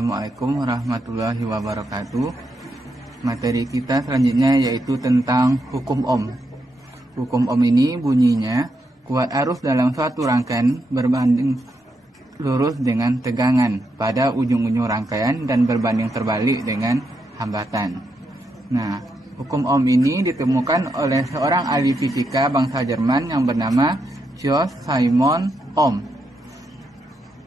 Assalamualaikum warahmatullahi wabarakatuh. Materi kita selanjutnya yaitu tentang hukum ohm. Hukum ohm ini bunyinya, kuat arus dalam suatu rangkaian berbanding lurus dengan tegangan pada ujung-ujung rangkaian dan berbanding terbalik dengan hambatan. Nah, hukum ohm ini ditemukan oleh seorang ahli fisika bangsa Jerman yang bernama Georg Simon Ohm.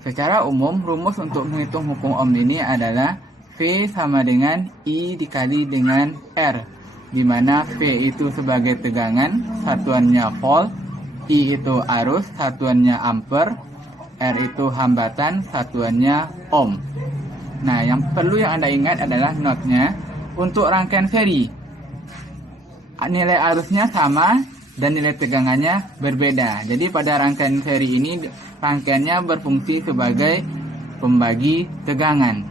Secara umum, rumus untuk menghitung hukum ohm ini adalah V sama dengan I dikali dengan R, di mana V itu sebagai tegangan, satuannya volt, I itu arus, satuannya ampere, R itu hambatan, satuannya ohm. Nah, yang perlu yang Anda ingat adalah notnya, untuk rangkaian seri, nilai arusnya sama dan nilai tegangannya berbeda. Jadi pada rangkaian seri ini rangkaiannya berfungsi sebagai pembagi tegangan.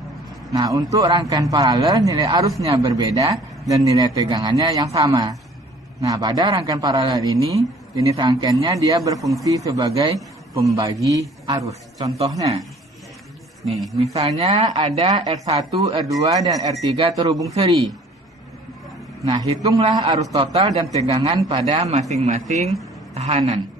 Nah, untuk rangkaian paralel nilai arusnya berbeda dan nilai tegangannya yang sama. Nah, pada rangkaian paralel ini jenis rangkaiannya dia berfungsi sebagai pembagi arus. Contohnya, nih, misalnya ada R1, R2 dan R3 terhubung seri. Nah, hitunglah arus total dan tegangan pada masing-masing tahanan.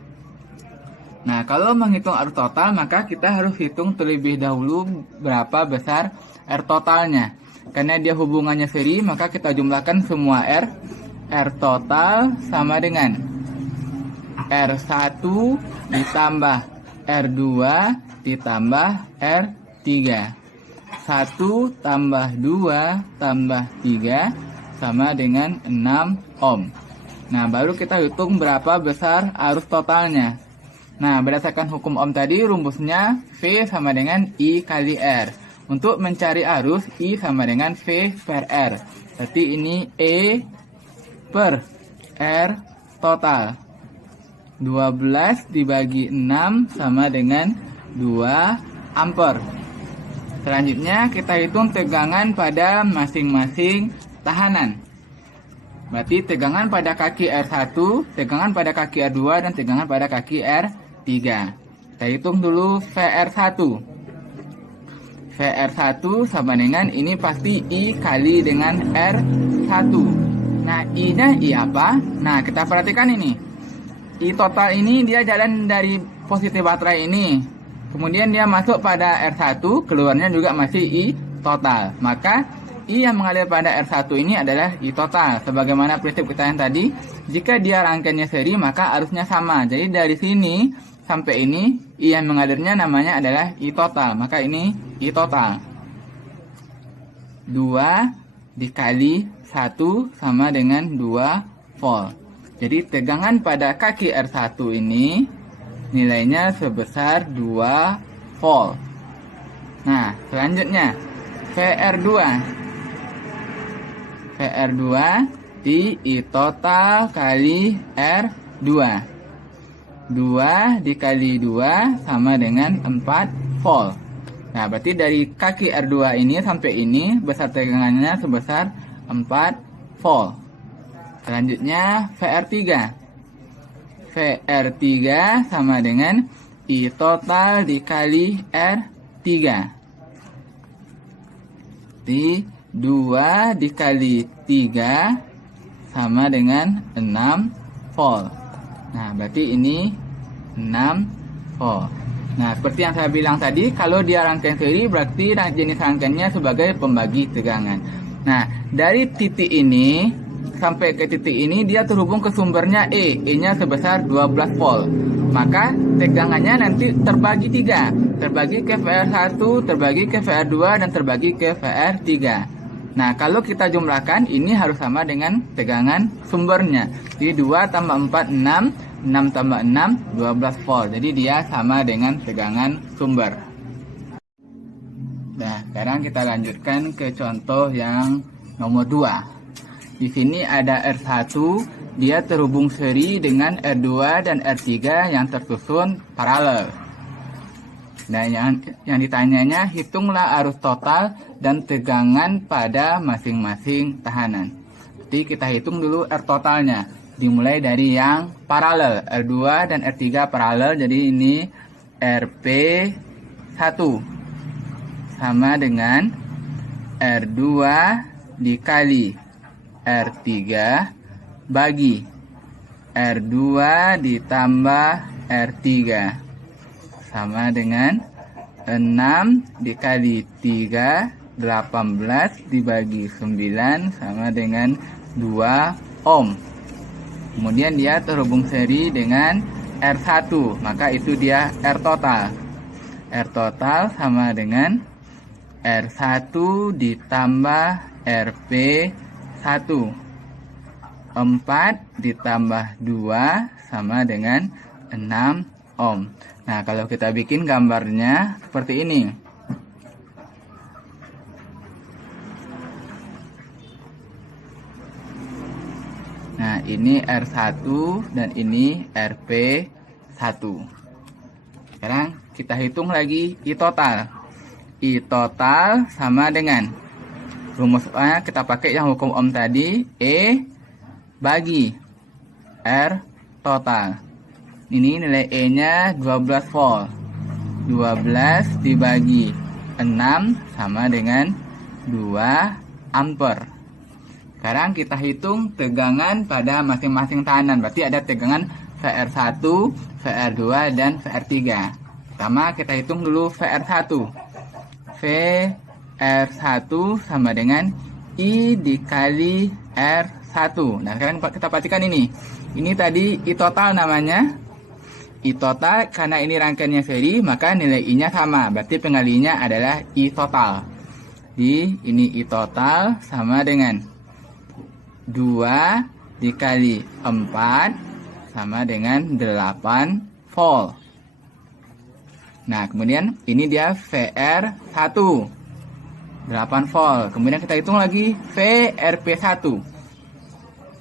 Nah, kalau menghitung arus total, maka kita harus hitung terlebih dahulu berapa besar R totalnya. Karena dia hubungannya seri, maka kita jumlahkan semua R. R total sama dengan R1 ditambah R2 ditambah R3. 1 tambah 2 tambah 3 sama dengan 6 ohm. Nah, baru kita hitung berapa besar arus totalnya. Nah, berdasarkan hukum ohm tadi, rumusnya V sama dengan I kali R. Untuk mencari arus, I sama dengan V per R. Berarti ini E per R total. 12 dibagi 6 sama dengan 2 ampere. Selanjutnya, kita hitung tegangan pada masing-masing tahanan. Berarti tegangan pada kaki R1, tegangan pada kaki R2, dan tegangan pada kaki R3. Kita hitung dulu VR1. VR1 sama dengan, ini pasti I kali dengan R1. Nah, I-nya I apa? Nah, kita perhatikan ini. I total ini dia jalan dari posisi baterai ini. Kemudian dia masuk pada R1, keluarnya juga masih I total. Maka I yang mengalir pada R1 ini adalah I total. Sebagaimana prinsip kita yang tadi, jika dia rangkaiannya seri maka arusnya sama. Jadi dari sini sampai ini I yang mengalirnya namanya adalah I total. Maka ini I total. 2 dikali 1 sama dengan 2 volt. Jadi tegangan pada kaki R1 ini nilainya sebesar 2 volt. Nah, selanjutnya VR2. VR2 di I total kali R2. 2 dikali 2 sama dengan 4 volt. Nah, berarti dari kaki R2 ini sampai ini besar tegangannya sebesar 4 volt. Selanjutnya VR3. VR3 sama dengan I total dikali R3. Di 2 dikali 3 sama dengan 6 volt. Nah, berarti ini 6 volt. Nah, seperti yang saya bilang tadi, kalau dia rangkaian seri berarti jenis rangkaiannya sebagai pembagi tegangan. Nah, dari titik ini sampai ke titik ini dia terhubung ke sumbernya E. E-nya sebesar 12 volt. Maka tegangannya nanti terbagi 3. Terbagi ke VR1, terbagi ke VR2, dan terbagi ke VR3. Nah, kalau kita jumlahkan, ini harus sama dengan tegangan sumbernya. Jadi 2 tambah 4, 6. 6 tambah 6, 12 volt. Jadi dia sama dengan tegangan sumber. Nah, sekarang kita lanjutkan ke contoh yang nomor 2. Di sini ada R1, dia terhubung seri dengan R2 dan R3 yang tersusun paralel. Nah, yang ditanyanya, hitunglah arus total dan tegangan pada masing-masing tahanan. Jadi kita hitung dulu R totalnya. Dimulai dari yang paralel, R2 dan R3 paralel. Jadi ini RP1 sama dengan R2 dikali R3 bagi R2 ditambah R3 sama dengan 6 dikali 3, 18 dibagi 9 sama dengan 2 ohm. Kemudian dia terhubung seri dengan R1, maka itu dia R total. R total sama dengan R1 ditambah RP1. 4 ditambah 2 sama dengan 6 ohm. Nah, kalau kita bikin gambarnya seperti ini. Nah, ini R1 dan ini RP1. Sekarang kita hitung lagi I total. I total sama dengan, rumusnya kita pakai yang hukum ohm tadi, E bagi R total. Ini nilai E-nya 12 volt. 12 dibagi 6 sama dengan 2 ampere. Sekarang kita hitung tegangan pada masing-masing tahanan. Berarti ada tegangan VR1, VR2, dan VR3. Pertama kita hitung dulu VR1. VR1 sama dengan I dikali R1. Nah, sekarang kita perhatikan ini. Ini tadi I total namanya. I total, karena ini rangkaiannya seri, maka nilai I-nya sama. Berarti pengalinya adalah I total. Di ini I total sama dengan 2 dikali 4 sama dengan 8 volt. Nah, kemudian ini dia VR1. 8 volt. Kemudian kita hitung lagi VRP1.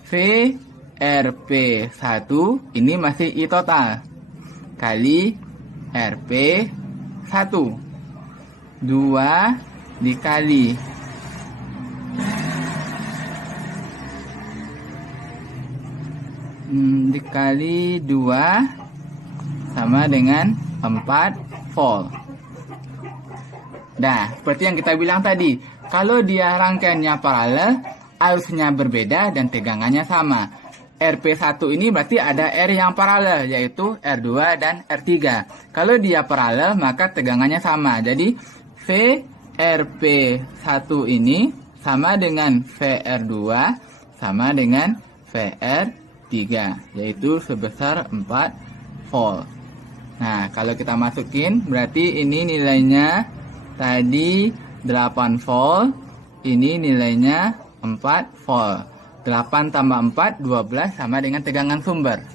VRP1 ini masih I total kali RP1. 2 dikali 2 sama dengan 4 volt. Nah, seperti yang kita bilang tadi, kalau dia rangkaiannya paralel, arusnya berbeda dan tegangannya sama. RP1 ini berarti ada R yang paralel, yaitu R2 dan R3. Kalau dia paralel, maka tegangannya sama. Jadi, VRP1 ini sama dengan VR2 sama dengan VR3, yaitu sebesar 4 volt. Nah, kalau kita masukin, berarti ini nilainya tadi 8 volt, ini nilainya 4 volt. 8 tambah 4, 12 sama dengan tegangan sumber.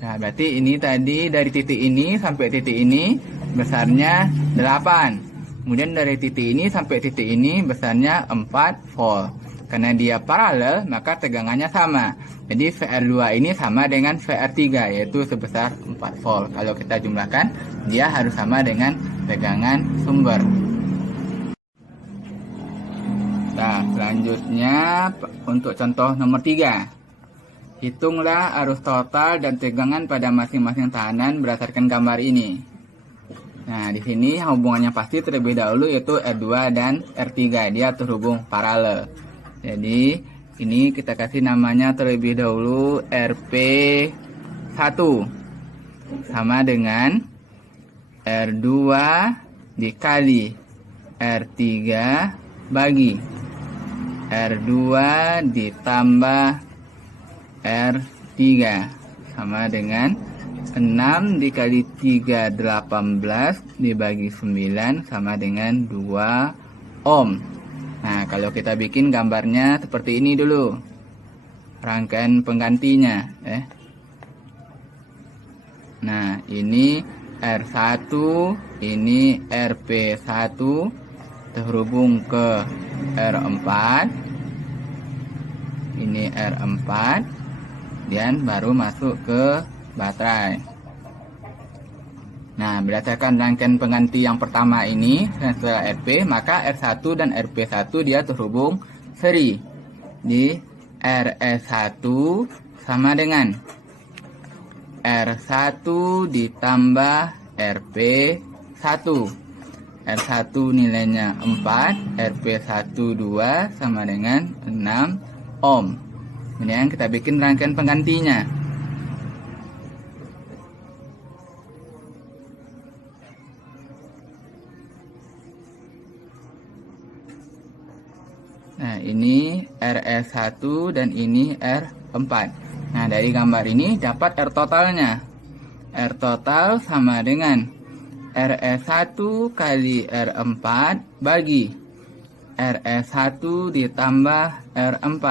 Nah, berarti ini tadi dari titik ini sampai titik ini besarnya 8. Kemudian dari titik ini sampai titik ini besarnya 4 volt. Karena dia paralel, maka tegangannya sama. Jadi VR2 ini sama dengan VR3, yaitu sebesar 4 volt. Kalau kita jumlahkan, dia harus sama dengan tegangan sumber. Nah, selanjutnya untuk contoh nomor 3. Hitunglah arus total dan tegangan pada masing-masing tahanan berdasarkan gambar ini. Nah, di sini hubungannya pasti terlebih dahulu yaitu R2 dan R3. Dia terhubung paralel. Jadi, ini kita kasih namanya terlebih dahulu RP1 sama dengan R2 dikali R3 bagi R2 ditambah R3 sama dengan 6 dikali 3, 18 dibagi 9 sama dengan 2 ohm. Nah, kalau kita bikin gambarnya seperti ini dulu. Rangkaian penggantinya. Nah, ini R1, ini RP1 terhubung ke R4. Ini R4 dan baru masuk ke baterai. Nah, berdasarkan rangkaian pengganti yang pertama ini setelah RP, maka R1 dan RP1 dia terhubung seri. Di RS1 sama dengan R1 ditambah RP1 R1 nilainya 4, Rp12 sama dengan 6 ohm. Kemudian kita bikin rangkaian penggantinya. Nah, ini RS1 dan ini R4. Nah, dari gambar ini dapat R totalnya. R total sama dengan RS1 kali R4 bagi RS1 ditambah R4.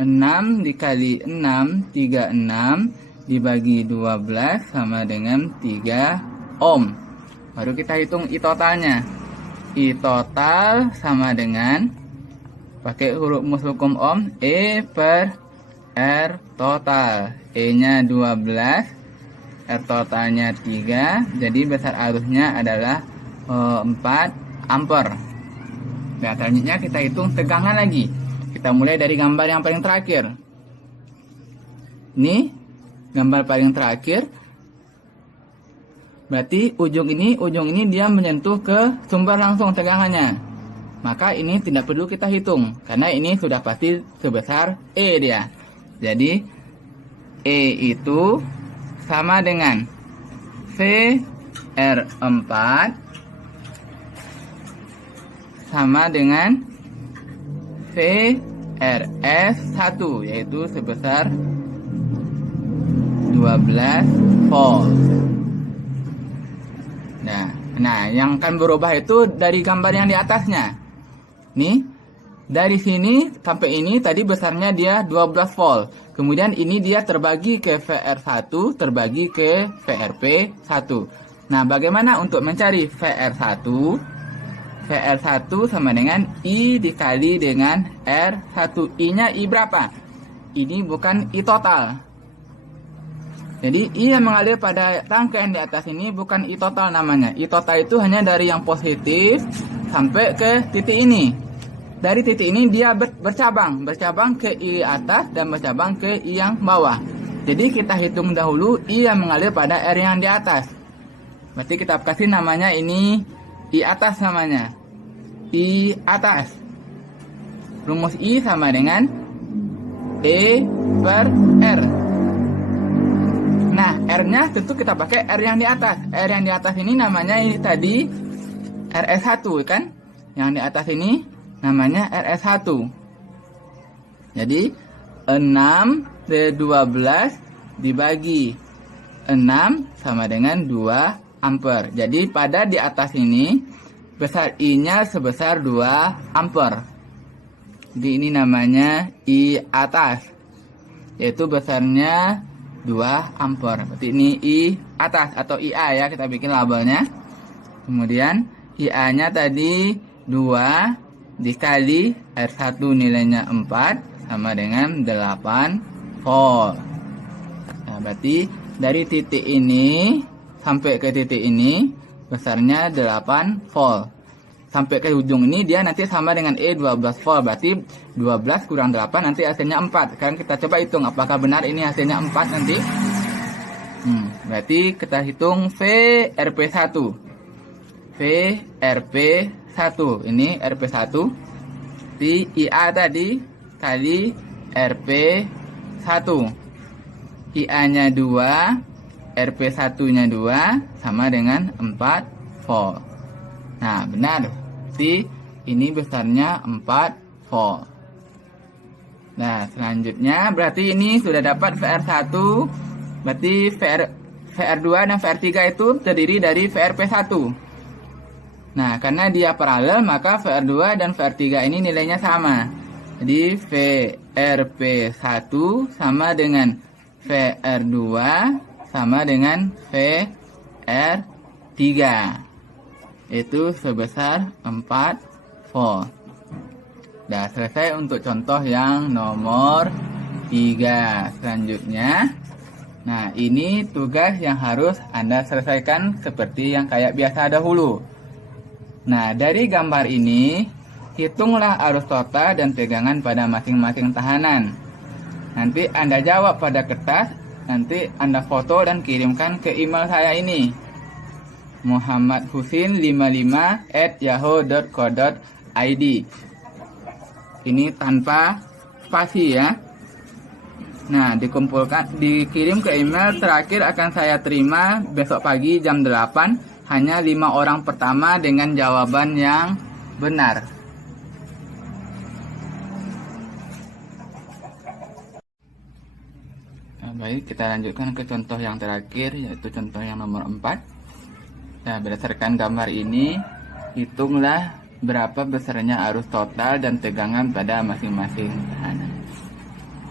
6 dikali 6, 36 dibagi 12 sama dengan 3 ohm. Baru kita hitung I totalnya. I total sama dengan, pakai huruf mus hukum ohm, E per R total. E nya 12, R totalnya 3, jadi besar arusnya adalah 4 ampere. Nah, selanjutnya kita hitung tegangan lagi. Kita mulai dari gambar yang paling terakhir. Ini gambar paling terakhir. Berarti ujung ini dia menyentuh ke sumber langsung tegangannya. Maka ini tidak perlu kita hitung, karena ini sudah pasti sebesar E dia. Jadi E itu sama dengan VR4 sama dengan VRS1, yaitu sebesar 12 volt. Nah, yang akan berubah itu dari gambar yang di atasnya. Nih, dari sini sampai ini tadi besarnya dia 12 volt. Kemudian ini dia terbagi ke VR1, terbagi ke VRP1. Nah, bagaimana untuk mencari VR1? VR1 sama dengan I dikali dengan R1. I-nya I berapa? Ini bukan I total. Jadi I yang mengalir pada rangkaian di atas ini bukan I total namanya. I total itu hanya dari yang positif sampai ke titik ini. Dari titik ini dia bercabang ke I atas dan bercabang ke I yang bawah. Jadi kita hitung dahulu I yang mengalir pada R yang di atas. Berarti kita kasih namanya ini I atas namanya. I atas. Rumus I sama dengan E per R. Nah, R-nya tentu kita pakai R yang di atas. R yang di atas ini namanya ini tadi RS1 kan? Yang di atas ini namanya RS1. Jadi 6 dari 12 dibagi 6 sama dengan 2 ampere. Jadi pada di atas ini besar I-nya sebesar 2 ampere. Jadi ini namanya I atas, yaitu besarnya 2 ampere. Berarti ini I atas atau IA ya, kita bikin labelnya. Kemudian IA-nya tadi 2 dikali R1 nilainya 4 sama dengan 8 volt. Nah, berarti dari titik ini sampai ke titik ini besarnya 8 volt. Sampai ke ujung ini dia nanti sama dengan E 12 volt. Berarti 12 kurang 8 nanti hasilnya 4. Sekarang kita coba hitung apakah benar ini hasilnya 4 nanti. Berarti kita hitung VRP1. VRP1 ini RP1 di IA tadi kali RP1. IA-nya 2, RP1-nya 2 sama dengan 4 volt. Nah, benar. Berarti ini besarnya 4 volt. Nah, selanjutnya berarti ini sudah dapat VR1. Berarti VR2 dan VR3 itu terdiri dari VRP1. Nah, karena dia paralel maka VR2 dan VR3 ini nilainya sama. Jadi VRP1 sama dengan VR2 sama dengan VR3. Itu sebesar 4 volt. Nah, selesai untuk contoh yang nomor 3. Selanjutnya, nah ini tugas yang harus Anda selesaikan seperti yang kayak biasa dahulu. Nah, dari gambar ini hitunglah arus total dan tegangan pada masing-masing tahanan. Nanti Anda jawab pada kertas, nanti Anda foto dan kirimkan ke email saya ini. muhammadhusin55@yahoo.co.id. Ini tanpa spasi ya. Nah, dikirim ke email terakhir akan saya terima besok pagi jam 8. Hanya 5 orang pertama dengan jawaban yang benar. Nah, baik, kita lanjutkan ke contoh yang terakhir, yaitu contoh yang nomor 4. Nah, berdasarkan gambar ini, hitunglah berapa besarnya arus total dan tegangan pada masing-masing tahanan.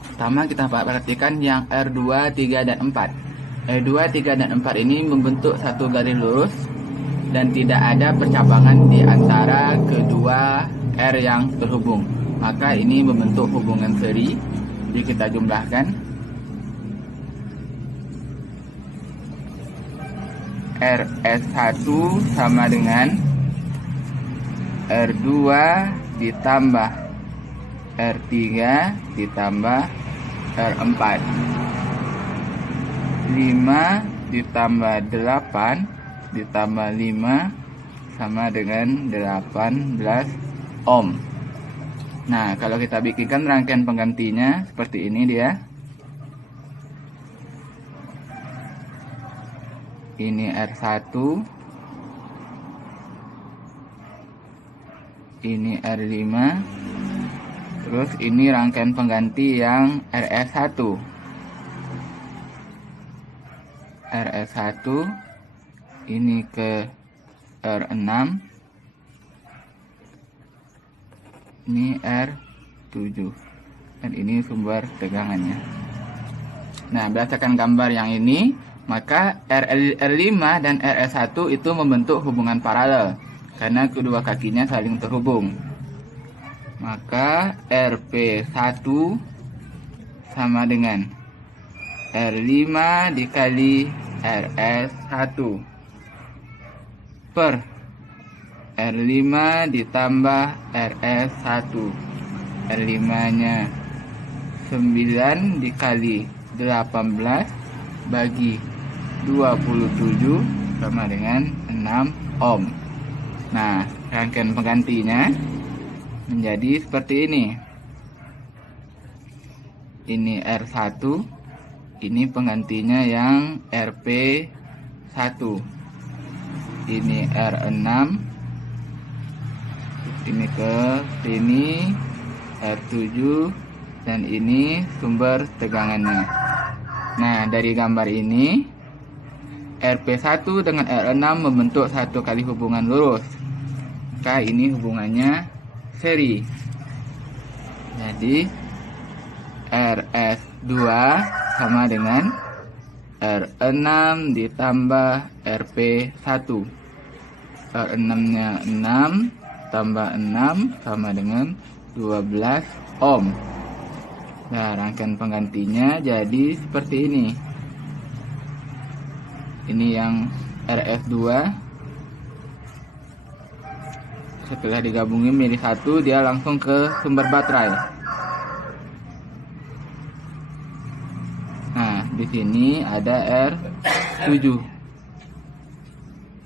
Pertama kita perhatikan yang R2, 3, dan 4. R2, 3, dan 4 ini membentuk satu garis lurus dan tidak ada percabangan di antara kedua R yang terhubung. Maka ini membentuk hubungan seri. Jadi kita jumlahkan. RS1 sama dengan R2 ditambah R3 ditambah R4. 5 ditambah 8 ditambah 5 sama dengan 18 ohm. Nah, kalau kita bikinkan rangkaian penggantinya seperti ini dia. Ini R1, ini R5, terus ini rangkaian pengganti yang RS1. RS1 ini ke R6, ini R7, dan ini sumber tegangannya. Nah, berdasarkan gambar yang ini, maka R5 dan RS1 itu membentuk hubungan paralel karena kedua kakinya saling terhubung. Maka RP1 sama dengan R5 dikali RS1 per R5 ditambah RS1. R5 nya 9 dikali 18 bagi 27 sama dengan 6 ohm. Nah, rangkaian penggantinya menjadi seperti ini. Ini R1, ini penggantinya yang RP1. Ini R6, ini ke sini R7, dan ini sumber tegangannya. Nah, dari gambar ini RP1 dengan R6 membentuk satu kali hubungan lurus. Maka ini hubungannya seri. Jadi RS2 sama dengan R6 ditambah RP1. R6-nya 6 tambah 6 sama dengan 12 ohm. Nah, rangkaian penggantinya jadi seperti ini. Ini yang RS2. Setelah digabungin menjadi satu, dia langsung ke sumber baterai. Nah, di sini ada R7.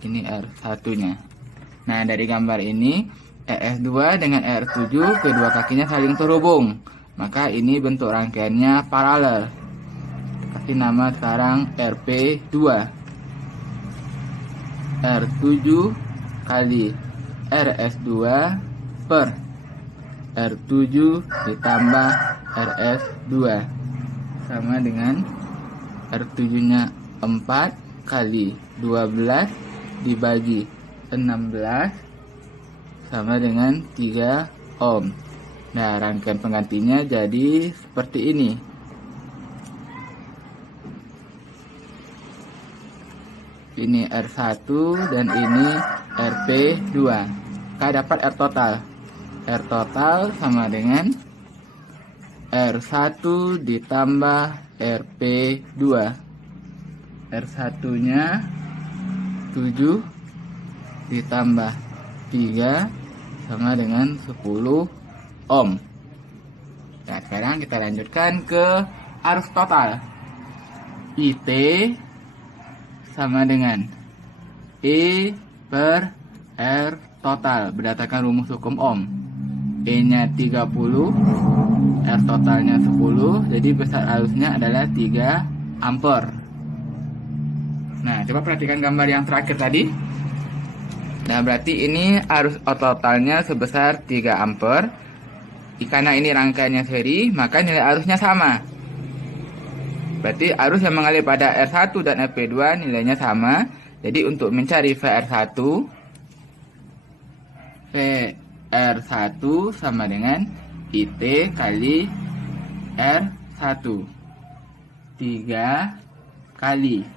Ini R1-nya. Nah, dari gambar ini RS2 dengan R7 kedua kakinya saling terhubung. Maka ini bentuk rangkaiannya paralel. Kasih nama sekarang RP2. R7 kali RS2 per R7 ditambah RS2 sama dengan R7-nya 4 kali 12 dibagi 16 sama dengan 3 ohm. Nah, rangkaian penggantinya jadi seperti ini. Ini R1 dan ini RP2. Kita dapat R total. R total sama dengan R1 ditambah RP2. R1-nya 7 ditambah 3 sama dengan 10 ohm. Nah, sekarang kita lanjutkan ke arus total. IT sama dengan E per R total berdasarkan rumus hukum Ohm. E-nya 30, R totalnya 10, jadi besar arusnya adalah 3 ampere. Nah, coba perhatikan gambar yang terakhir tadi. Nah, berarti ini arus totalnya sebesar 3 ampere. Karena ini rangkaiannya seri, maka nilai arusnya sama. Berarti arus yang mengalir pada R1 dan RP2 nilainya sama. Jadi untuk mencari VR1, VR1 sama dengan IT kali R1. 3 kali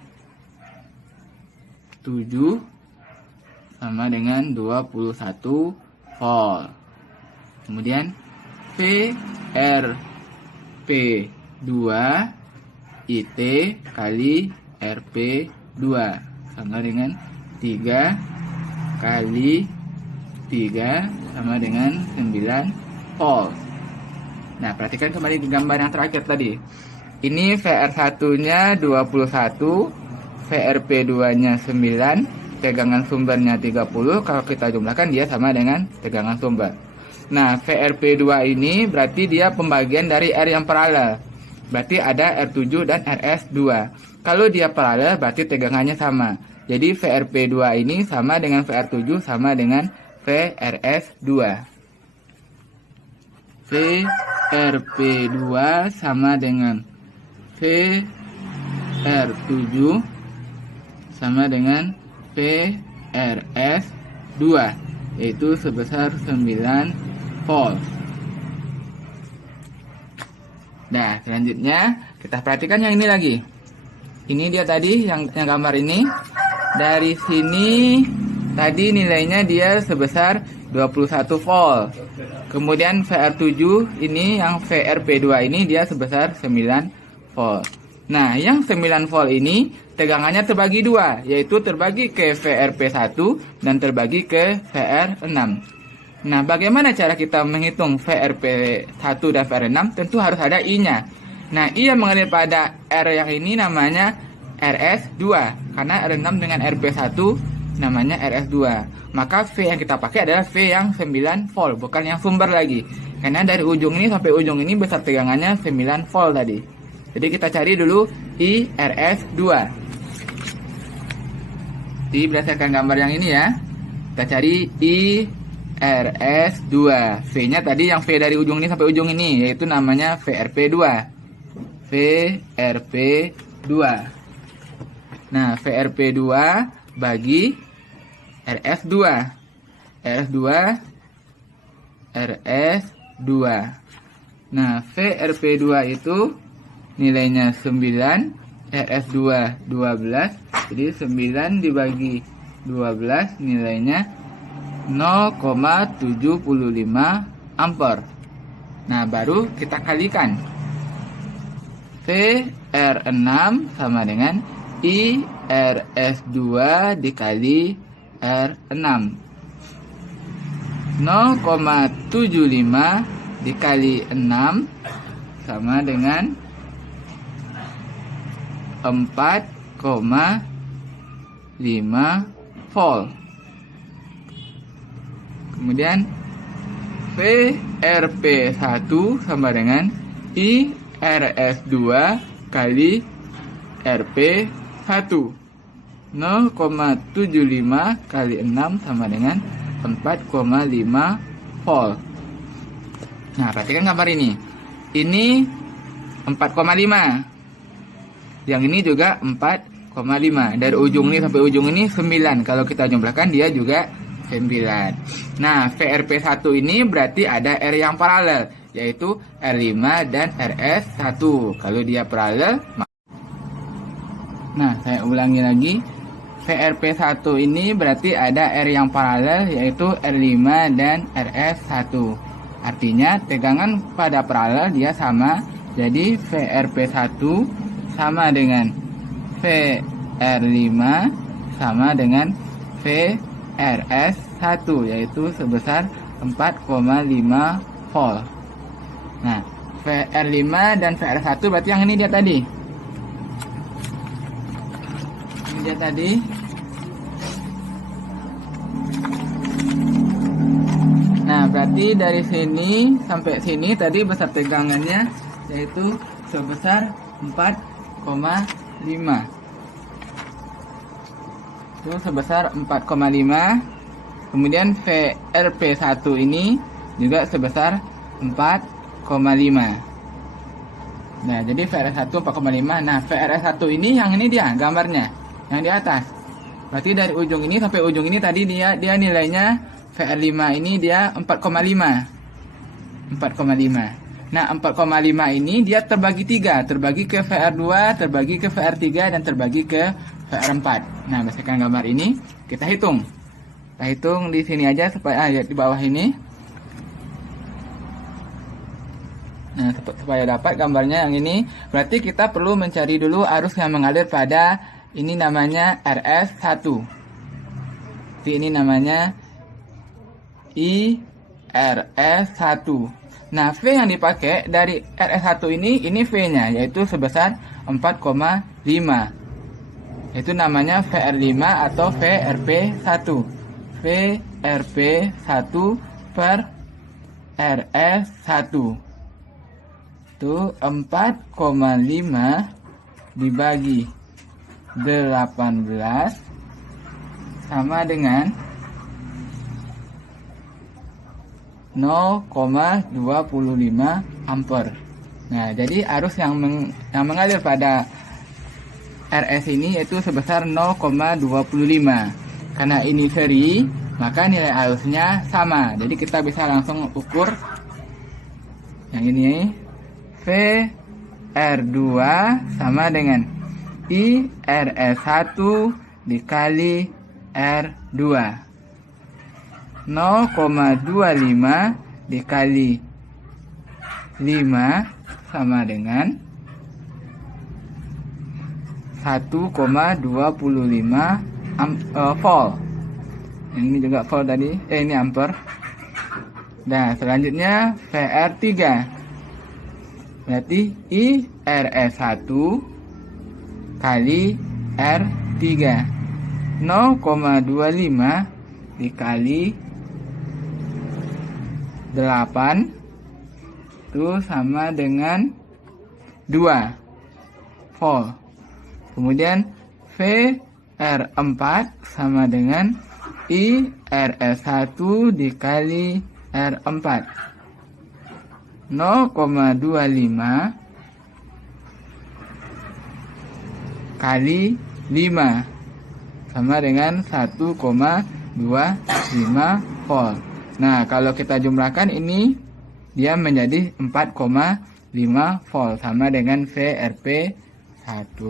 7 sama dengan 21 volt. Kemudian VRP2 IT kali RP2 sama dengan 3 kali 3 sama dengan 9 volt. Nah, perhatikan kembali di gambar yang terakhir tadi. Ini VR1-nya 21, VRP2-nya 9, tegangan sumbernya 30. Kalau kita jumlahkan dia sama dengan tegangan sumber. Nah, VRP2 ini berarti dia pembagian dari R yang paralel. Berarti ada R7 dan RS2. Kalau dia paralel berarti tegangannya sama. Jadi VRP2 ini sama dengan VR7 sama dengan VRS2. VRP2 sama dengan VR7 sama dengan VRS2, yaitu sebesar 9 volt. Nah, selanjutnya kita perhatikan yang ini lagi. Ini dia tadi yang gambar ini. Dari sini tadi nilainya dia sebesar 21 volt. Kemudian VR7 ini yang VRP2 ini dia sebesar 9 volt. Nah, yang 9 volt ini tegangannya terbagi dua, yaitu terbagi ke VRP1 dan terbagi ke VR6. Nah, bagaimana cara kita menghitung VRP1 dan VR6? Tentu harus ada I-nya. Nah, I yang mengalir pada R yang ini namanya RS2, karena R6 dengan RP1 namanya RS2. Maka V yang kita pakai adalah V yang 9 volt, bukan yang sumber lagi. Karena dari ujung ini sampai ujung ini besar tegangannya 9 volt tadi. Jadi kita cari dulu I RS2. Jadi berdasarkan gambar yang ini ya, kita cari I RS2. V-nya tadi yang V dari ujung ini sampai ujung ini, yaitu namanya VRP2. VRP2. Nah, VRP2 bagi RS2. RS2. RS2. Nah, VRP2 itu nilainya 9, RS2 12. Jadi 9 dibagi 12 nilainya 0,75 ampere. Nah, baru kita kalikan. VR6 sama dengan I RS2 dikali R6. 0,75 dikali 6 sama dengan 4,5 volt. Kemudian VRP1 sama dengan I RS2 kali RP1. 0,75 kali 6 sama dengan 4,5 volt. Nah, perhatikan gambar ini. Ini 4,5. Yang ini juga 4,5. Dari ujung ini sampai ujung ini 9. Kalau kita jumlahkan dia juga 9. Nah, VRP1 ini berarti ada R yang paralel, yaitu R5 dan RS1. Kalau dia paralel, nah, saya ulangi lagi. VRP1 ini berarti ada R yang paralel, yaitu R5 dan RS1. Artinya tegangan pada paralel dia sama. Jadi VRP1 sama dengan VR5 sama dengan VRS1, yaitu sebesar 4,5 volt. Nah, VR5 dan VR1 berarti yang ini dia tadi. Ini dia tadi Berarti dari sini sampai sini tadi besar tegangannya yaitu sebesar 4,5. Itu sebesar 4,5. Kemudian VRP1 ini juga sebesar 4,5. Nah, jadi VRS1 4,5. Nah, VRS1 ini yang ini dia gambarnya, yang di atas. Berarti dari ujung ini sampai ujung ini tadi dia nilainya VR5 ini dia 4,5. 4,5. Nah, 4,5 ini dia terbagi 3, terbagi ke VR2, terbagi ke VR3 dan terbagi ke VR4. Nah, berdasarkan gambar ini kita hitung. Kita hitung di sini aja supaya di bawah ini. Nah, supaya dapat gambarnya yang ini, berarti kita perlu mencari dulu arus yang mengalir pada ini namanya RS1. Jadi ini namanya IRS1. Nah, V yang dipakai dari RS1 ini V-nya yaitu sebesar 4,5. Itu namanya VR5 atau VRP1. VRP1 per RS1. Itu 4,5 dibagi 18 sama dengan 0,25 ampere. Nah, jadi arus yang mengalir pada RS ini yaitu sebesar 0,25. Karena ini seri, maka nilai arusnya sama. Jadi kita bisa langsung ukur yang ini. VR2 sama dengan IRS1 dikali R2. 0,25 dikali 5 sama dengan 1,25 volt. Ini juga volt tadi, ini ampere. Nah, selanjutnya VR3. Berarti IRS1 kali R3. 0,25 dikali 8 itu sama dengan 2 volt. Kemudian VR4 sama dengan IRS1 dikali R4. 0,25 kali 5 sama dengan 1,25 volt. Nah, kalau kita jumlahkan ini dia menjadi 4,5 volt sama dengan VRP1.